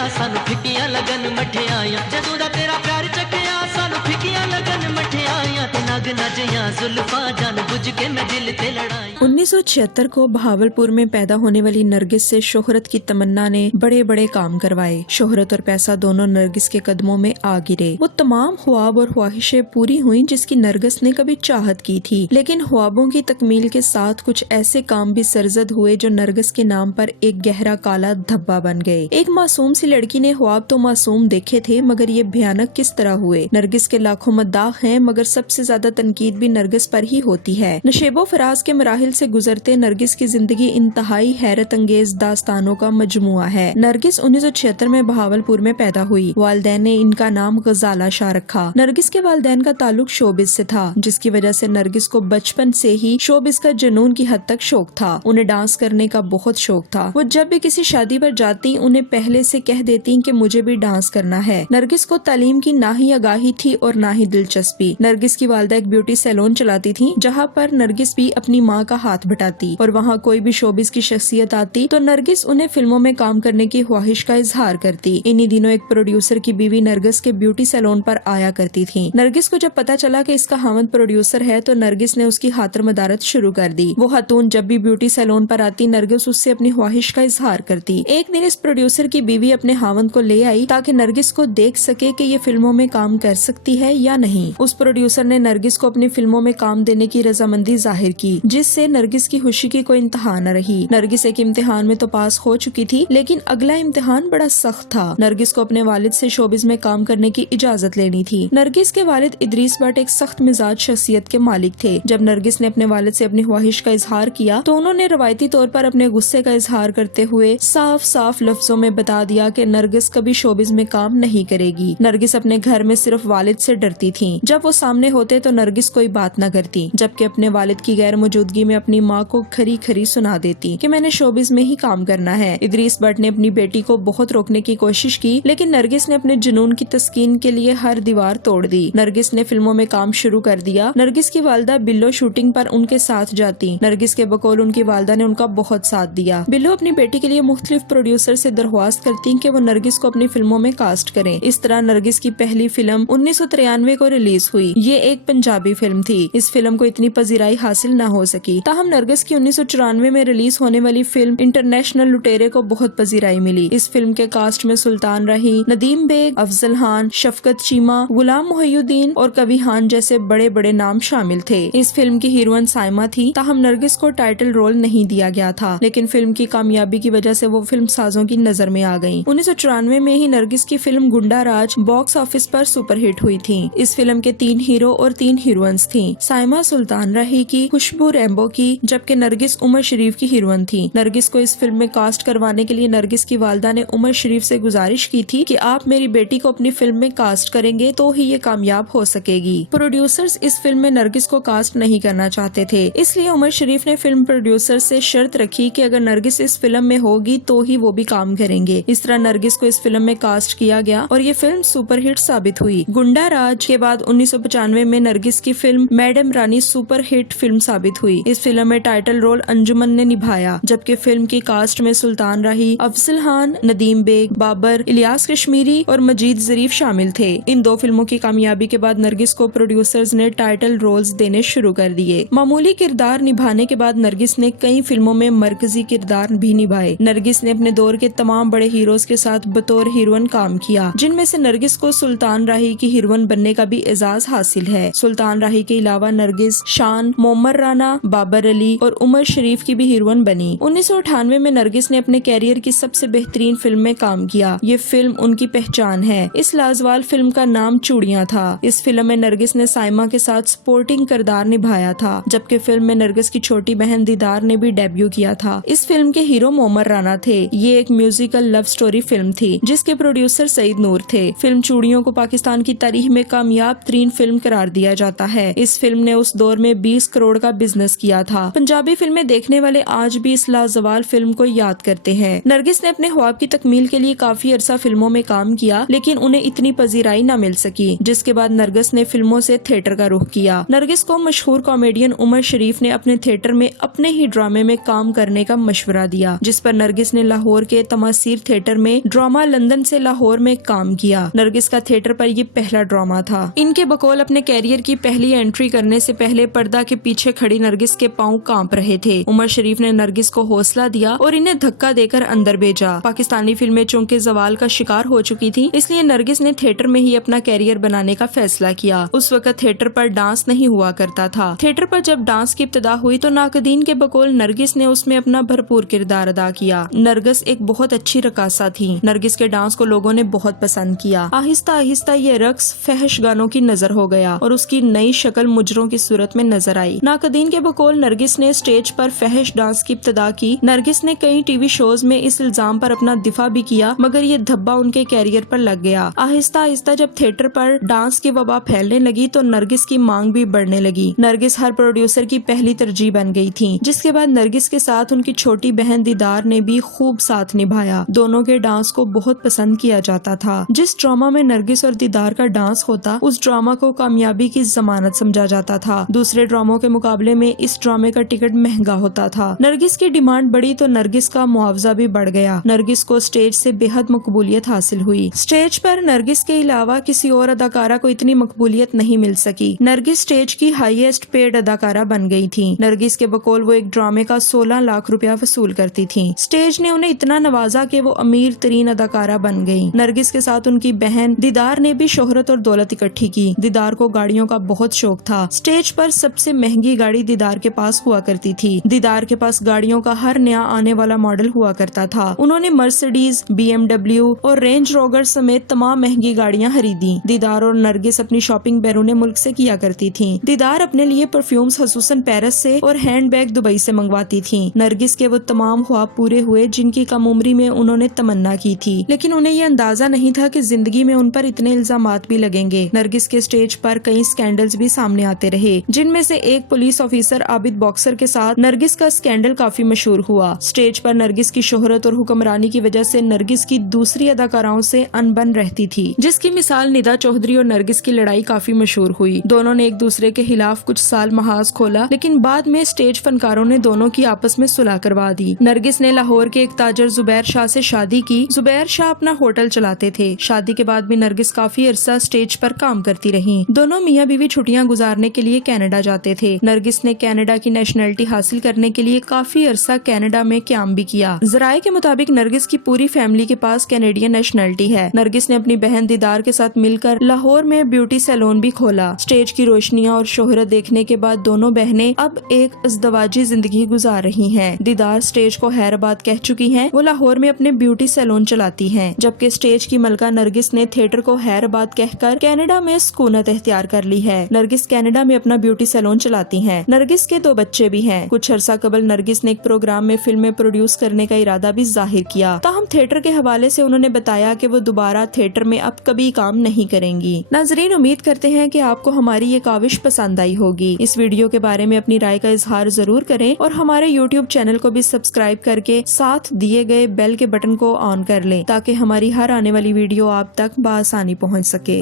चखिया सानू फिकियां लगन मठियाइयां जदों दा तेरा प्यार चखिया सानू फिकियां लगन मठियाइयां ते नग नजियां जुल्फां जान बुझ के मैं दिल ते लड़ाई। 1976 को भावलपुर में पैदा होने वाली नरगिस से शोहरत की तमन्ना ने बड़े बड़े काम करवाए। शोहरत और पैसा दोनों नरगिस के कदमों में आ गिरे। वो तमाम ख्वाब और ख्वाहिशें पूरी हुई जिसकी नरगिस ने कभी चाहत की थी, लेकिन ख्वाबों की तकमील के साथ कुछ ऐसे काम भी सरजद हुए जो नरगिस के नाम पर एक गहरा काला धब्बा बन गए। एक मासूम सी लड़की ने ख्वाब तो मासूम देखे थे, मगर ये भयानक किस तरह हुए। नरगिस के लाखों मद्दाह हैं, मगर सबसे ज्यादा तनकीद भी नरगिस पर ही होती है। नशेबो फराज के मराहिल से गुजरते नरगिस की जिंदगी इंतहाई हैरत अंगेज दास्तानों का मजमुआ है। नरगिस 1976 में बहावलपुर में पैदा हुई। वालिदैन ने इनका नाम गजाला शाह रखा। नरगिस के वालिदैन का ताल्लुक शोबिज से था, जिसकी वजह से नरगिस को बचपन से ही शोबिज का जुनून की हद तक शौक था। उन्हें डांस करने का बहुत शौक था। वो जब भी किसी शादी पर जाती उन्हें पहले से कह देती कि मुझे भी डांस करना है। नरगिस को तालीम की ना ही आगाही थी और ना ही दिलचस्पी। नरगिस की वालिदा एक ब्यूटी सैलून चलाती थी, जहाँ पर नरगिस भी अपनी माँ का हाथ बटाती, और वहाँ कोई भी शोबिज की शख्सियत आती तो नरगिस उन्हें फिल्मों में काम करने की ख्वाहिश का इजहार करती। इन्हीं दिनों एक प्रोड्यूसर की बीवी नरगिस के ब्यूटी सैलून पर आया करती थी। नरगिस को जब पता चला कि इसका हावंद प्रोड्यूसर है तो नरगिस ने उसकी खातिर मदारत शुरू कर दी। वो खातून जब भी ब्यूटी सैलून पर आती नरगिस उससे अपनी ख्वाहिश का इजहार करती। एक दिन इस प्रोड्यूसर की बीवी अपने हावंद को ले आई ताकि नरगिस को देख सके कि ये फिल्मों में काम कर सकती है या नहीं। उस प्रोड्यूसर ने नरगिस को अपनी फिल्मों में काम देने की रजामंदी जाहिर की, जिससे नरगिस की खुशी की कोई इंतहा न रही। नरगिस एक इम्तिहान में तो पास हो चुकी थी, लेकिन अगला इम्तिहान बड़ा सख्त था। नरगिस को अपने वालिद से शोबिज में काम करने की इजाजत लेनी थी। नरगिस के वालिद इदरीस भट्ट एक सख्त मिजाज शख्सियत के मालिक थे। जब नरगिस ने अपने वालिद से अपनी ख्वाहिश का इजहार किया तो उन्होंने रवायती तौर पर अपने गुस्से का इजहार करते हुए साफ साफ लफ्जों में बता दिया कि नरगिस कभी शोबिज में काम नहीं करेगी। नरगिस अपने घर में सिर्फ वालिद से डरती थी। जब वो सामने होते तो नरगिस कोई बात न करती, जबकि अपने वालिद की गैर मौजूदगी में अपनी माँ को खरी खरी सुना देती कि मैंने शोबिज में ही काम करना है। इदरीस भट्ट ने अपनी बेटी को बहुत रोकने की कोशिश की, लेकिन नरगिस ने अपने जुनून की तस्कीन के लिए हर दीवार तोड़ दी। नरगिस ने फिल्मों में काम शुरू कर दिया। नरगिस की वालिदा बिल्लो शूटिंग पर उनके साथ जाती। नरगिस के बकौल उनकी वालिदा ने उनका बहुत साथ दिया। बिल्लो अपनी बेटी के लिए मुख्तलिफ प्रोड्यूसर से दरख्वास्त करती कि वो नरगिस को अपनी फिल्मों में कास्ट करें। इस तरह नरगिस की पहली फिल्म 1993 को रिलीज हुई। ये एक पंजाबी फिल्म थी। इस फिल्म को इतनी पजीराई हासिल न हो सकी, ताहम नरगिस की 1994 में रिलीज होने वाली फिल्म इंटरनेशनल लुटेरे को बहुत पजीराई मिली। इस फिल्म के कास्ट में सुल्तान राही, नदीम बेग, अफजल खान, शफकत चीमा, गुलाम मोहिउद्दीन और कवि खान जैसे बड़े बड़े नाम शामिल थे। इस फिल्म की हीरोइन साइमा थी, ताहम नरगिस को टाइटल रोल नहीं दिया गया था, लेकिन फिल्म की कामयाबी की वजह से वो फिल्म साजों की नजर में आ गयी। 1994 में ही नरगिस की फिल्म गुंडा राज बॉक्स ऑफिस पर सुपरहिट हुई थी। इस फिल्म के 3 हीरो और 3 हीरोइंस थी। साइमा सुल्तान राही की, खुशबू रैम्बो की, जबकि नरगिस उमर शरीफ की हीरोइन थी। नरगिस को इस फिल्म में कास्ट करवाने के लिए नरगिस की वालिदा ने उमर शरीफ से गुजारिश की थी कि आप मेरी बेटी को अपनी फिल्म में कास्ट करेंगे तो ही ये कामयाब हो सकेगी। प्रोड्यूसर्स इस फिल्म में नरगिस को कास्ट नहीं करना चाहते थे, इसलिए उमर शरीफ ने फिल्म प्रोड्यूसर से शर्त रखी कि अगर नरगिस इस फिल्म में होगी तो ही वो भी काम करेंगे। इस तरह नरगिस को इस फिल्म में कास्ट किया गया और ये फिल्म सुपरहिट साबित हुई। गुंडा राज के बाद 1995 में नरगिस की फिल्म मैडम रानी सुपरहिट फिल्म साबित हुई। इस फिल्म में टाइटल रोल अंजुमन ने निभाया, जबकि फिल्म की कास्ट में सुल्तान राही, अफजल खान, नदीम बेग, बाबर, इलियास कश्मीरी और मजीद जरीफ शामिल थे। इन 2 फिल्मों की कामयाबी के बाद नरगिस को प्रोड्यूसर्स ने टाइटल रोल्स देने शुरू कर दिए। मामूली किरदार निभाने के बाद नरगिस ने कई फिल्मों में मरकजी किरदार भी निभाए। नरगिस ने अपने दौर के तमाम बड़े हीरोज के साथ बतौर हीरोइन काम किया, जिनमें से नरगिस को सुल्तान राही की हीरोइन बनने का भी एजाज हासिल है। सुल्तान राही के अलावा नरगिस शान, मोमर राना, बाबर अली और उमर शरीफ की भी हीरोइन बनी। 1998 में नरगिस ने अपने कैरियर की सबसे बेहतरीन फिल्म में काम किया। ये फिल्म उनकी पहचान है। इस लाजवाब फिल्म का नाम चूड़ियां था। इस फिल्म में नरगिस ने साइमा के साथ सपोर्टिंग किरदार निभाया था, जबकि फिल्म में नरगिस की छोटी बहन दीदार ने भी डेब्यू किया था। इस फिल्म के हीरो मोमर राना थे। ये एक म्यूजिकल लव स्टोरी फिल्म थी, जिसके प्रोड्यूसर सईद नूर थे। फिल्म चूड़ियों को पाकिस्तान की तारीख में कामयाब तरीन फिल्म करार दिया जाता जाता है। इस फिल्म ने उस दौर में 20 करोड़ का बिजनेस किया था। पंजाबी फिल्में देखने वाले आज भी इस लाजवाब फिल्म को याद करते हैं। नरगिस ने अपने ख्वाब की तकमील के लिए काफी अरसा फिल्मों में काम किया, लेकिन उन्हें इतनी पजीराई न मिल सकी, जिसके बाद नरगिस ने फिल्मों से थिएटर का रुख किया। नरगिस को मशहूर कॉमेडियन उमर शरीफ ने अपने थिएटर में अपने ही ड्रामे में काम करने का मशवरा दिया, जिस पर नरगिस ने लाहौर के तमासीर थिएटर में ड्रामा लंदन से लाहौर में काम किया। नरगिस का थिएटर पर ये पहला ड्रामा था। इनके बकौल अपने कैरियर की पहली एंट्री करने से पहले पर्दा के पीछे खड़ी नरगिस के पांव कांप रहे थे। उमर शरीफ ने नरगिस को हौसला दिया और इन्हें धक्का देकर अंदर भेजा। पाकिस्तानी फिल्में चूंकि जवाल का शिकार हो चुकी थी, इसलिए नरगिस ने थिएटर में ही अपना कैरियर बनाने का फैसला किया। उस वक्त थिएटर पर डांस नहीं हुआ करता था। थिएटर पर जब डांस की इब्तिदा हुई तो नाकदीन के बकौल नरगिस ने उसमें अपना भरपूर किरदार अदा किया। नरगिस एक बहुत अच्छी रकासा थी। नरगिस के डांस को लोगों ने बहुत पसंद किया। आहिस्ता आहिस्ता ये रक्स फहश गानों की नजर हो गया और उसकी नई शक्ल मुजरों की सूरत में नजर आई। नाकदीन के बकौल नरगिस ने स्टेज पर फहश डांस की इब्तिदा की। नरगिस ने कई टीवी शोज में इस इल्जाम पर अपना दिफा भी किया, मगर ये धब्बा उनके कैरियर पर लग गया। आहिस्ता आहिस्ता जब थिएटर पर डांस की वबा फैलने लगी तो नरगिस की मांग भी बढ़ने लगी। नरगिस हर प्रोड्यूसर की पहली तरजीह बन गई थी, जिसके बाद नरगिस के साथ उनकी छोटी बहन दीदार ने भी खूब साथ निभाया। दोनों के डांस को बहुत पसंद किया जाता था। जिस ड्रामा में नरगिस और दीदार का डांस होता, उस ड्रामा को कामयाबी की जमानत समझा जाता था। दूसरे ड्रामों के मुकाबले में इस ड्रामे का टिकट महंगा होता था। नरगिस की डिमांड बढ़ी तो नरगिस का मुआवजा भी बढ़ गया। नरगिस को स्टेज से बेहद मकबूलियत हासिल हुई। स्टेज पर नरगिस के अलावा किसी और अदाकारा को इतनी मकबूलियत नहीं मिल सकी। नरगिस स्टेज की हाईएस्ट पेड अदाकारा बन गई थी। नरगिस के बकौल वो एक ड्रामे का 16 लाख रुपया वसूल करती थी। स्टेज ने उन्हें इतना नवाजा कि वो अमीर तरीन अदाकारा बन गई। नरगिस के साथ उनकी बहन दीदार ने भी शोहरत और दौलत इकट्ठी की। दीदार को गाड़ियों का बहुत शौक था। स्टेज पर सबसे महंगी गाड़ी दीदार के पास हुआ करती थी। दीदार के पास गाड़ियों का हर नया आने वाला मॉडल हुआ करता था। उन्होंने मर्सिडीज, BMW और रेंज रोवर समेत तमाम महंगी गाड़ियां खरीदी। दीदार और नरगिस अपनी शॉपिंग बैरून मुल्क से किया करती थी। दीदार अपने लिए परफ्यूम्स खसूसन पेरिस से और हैंडबैग दुबई से मंगवाती थी। नरगिस के वो तमाम ख्वाब पूरे हुए जिनकी कम उम्री में उन्होंने तमन्ना की थी, लेकिन उन्हें ये अंदाजा नहीं था कि जिंदगी में उन पर इतने इल्जामात भी लगेंगे। नरगिस के स्टेज पर कई स्कैंडल्स भी सामने आते रहे, जिनमें से एक पुलिस ऑफिसर आबिद बॉक्सर के साथ नरगिस का स्कैंडल काफी मशहूर हुआ। स्टेज पर नरगिस की शोहरत और हुक्मरानी की वजह से नरगिस की दूसरी अदाकाराओं से अनबन रहती थी, जिसकी मिसाल निदा चौधरी और नरगिस की लड़ाई काफी मशहूर हुई। दोनों ने एक दूसरे के खिलाफ कुछ साल महाज खोला, लेकिन बाद में स्टेज फनकारों ने दोनों की आपस में सुलह करवा दी। नरगिस ने लाहौर के एक ताजर जुबैर शाह से शादी की। जुबैर शाह अपना होटल चलाते थे। शादी के बाद भी नरगिस काफी अरसा स्टेज पर काम करती रही। दोनों मियाँ बीवी छुट्टियां गुजारने के लिए कनाडा जाते थे। नरगिस ने कनाडा की नेशनलिटी हासिल करने के लिए काफी अरसा कनाडा में क्याम भी किया। जराये के मुताबिक नरगिस की पूरी फैमिली के पास कैनेडियन नेशनलिटी है। नरगिस ने अपनी बहन दीदार के साथ मिलकर लाहौर में ब्यूटी सैलून भी खोला। स्टेज की रोशनियां और शोहरत देखने के बाद दोनों बहनें अब एक अज़दवाजी जिंदगी गुजार रही हैं। दीदार स्टेज को हैदराबाद कह चुकी हैं, वो लाहौर में अपने ब्यूटी सैलून चलाती हैं, जबकि स्टेज की मलका नरगिस ने थिएटर को हैदराबाद कहकर कनाडा में सुकूनत इख्तियार कर ली है। नरगिस कनाडा में अपना ब्यूटी सैलून चलाती हैं। नरगिस के 2 बच्चे भी हैं। कुछ अरसा कबल नरगिस ने एक प्रोग्राम में फिल्में प्रोड्यूस करने का इरादा भी जाहिर किया, ताहम थिएटर के हवाले से उन्होंने बताया कि वो दोबारा थिएटर में अब कभी काम नहीं करेंगी। नाजरीन, उम्मीद करते हैं कि आपको हमारी ये काविश पसंद आई होगी। इस वीडियो के बारे में अपनी राय का इजहार जरूर करें और हमारे YouTube चैनल को भी सब्सक्राइब करके साथ दिए गए बेल के बटन को ऑन कर लें, ताकि हमारी हर आने वाली वीडियो आप तक बआसानी पहुंच सके।